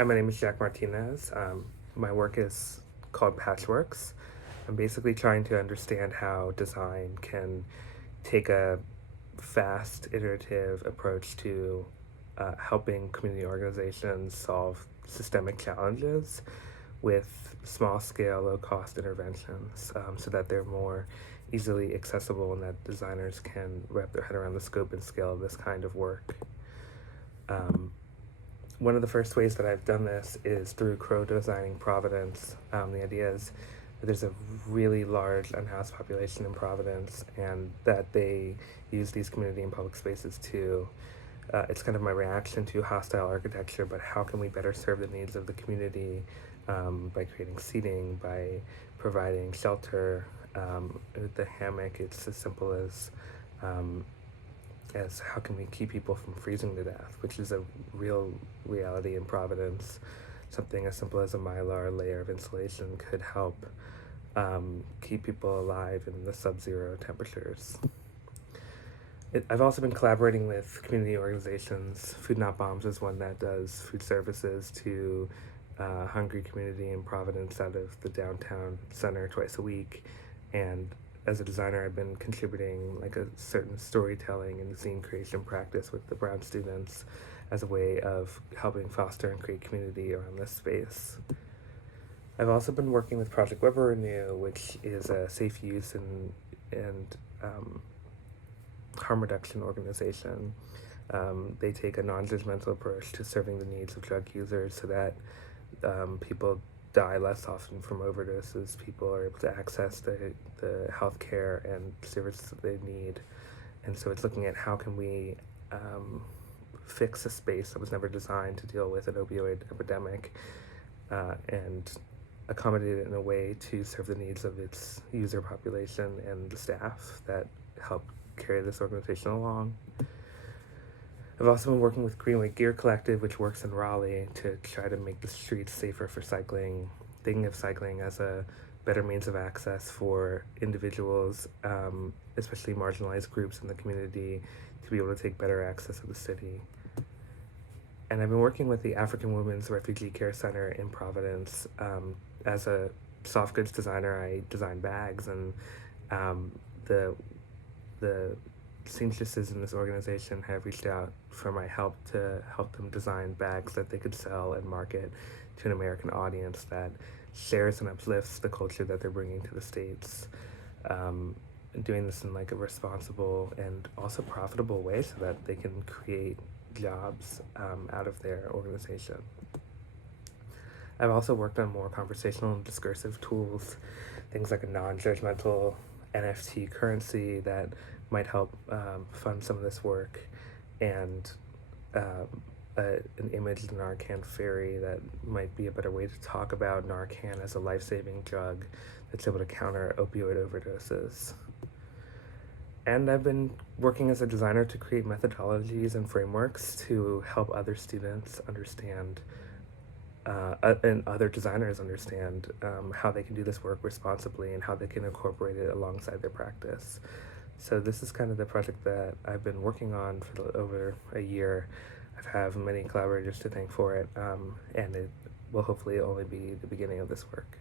Hi, my name is Jack Martinez. My work is called Patchworks. I'm basically trying to understand how design can take a fast, iterative approach to helping community organizations solve systemic challenges with small scale, low cost interventions so that they're more easily accessible and that designers can wrap their head around the scope and scale of this kind of work. Um, One of the first ways that I've done this is through designing Providence. The idea is that there's a really large unhoused population in Providence and that they use these community and public spaces to, it's kind of my reaction to hostile architecture, but how can we better serve the needs of the community by creating seating, by providing shelter. With the hammock, it's as simple as how can we keep people from freezing to death, which is a real reality in Providence. Something as simple as a mylar layer of insulation could help keep people alive in the sub-zero temperatures. I've also been collaborating with community organizations. Food Not Bombs is one that does food services to hungry community in Providence out of the downtown center twice a week. And as a designer, I've been contributing like a certain storytelling and scene creation practice with the Brown students as a way of helping foster and create community around this space. I've also been working with Project Weber Renew, which is a safe use and harm reduction organization. They take a non-judgmental approach to serving the needs of drug users so that people die less often from overdoses. People are able to access the health care and services that they need. And so it's looking at how can we fix a space that was never designed to deal with an opioid epidemic and accommodate it in a way to serve the needs of its user population and the staff that help carry this organization along. I've also been working with Greenway Gear Collective, which works in Raleigh, to try to make the streets safer for cycling, thinking of cycling as a better means of access for individuals, especially marginalized groups in the community, to be able to take better access of the city. And I've been working with the African Women's Refugee Care Center in Providence. As a soft goods designer, I design bags, and the seamstresses in this organization have reached out for my help to help them design bags that they could sell and market to an American audience that shares and uplifts the culture that they're bringing to the States. Doing this in like a responsible and also profitable way so that they can create jobs out of their organization. I've also worked on more conversational and discursive tools, things like a non-judgmental NFT currency that might help fund some of this work, and an imaged Narcan fairy that might be a better way to talk about Narcan as a life-saving drug that's able to counter opioid overdoses. And I've been working as a designer to create methodologies and frameworks to help other students understand and other designers understand how they can do this work responsibly and how they can incorporate it alongside their practice. So this is kind of the project that I've been working on for over a year. I have many collaborators to thank for it, and it will hopefully only be the beginning of this work.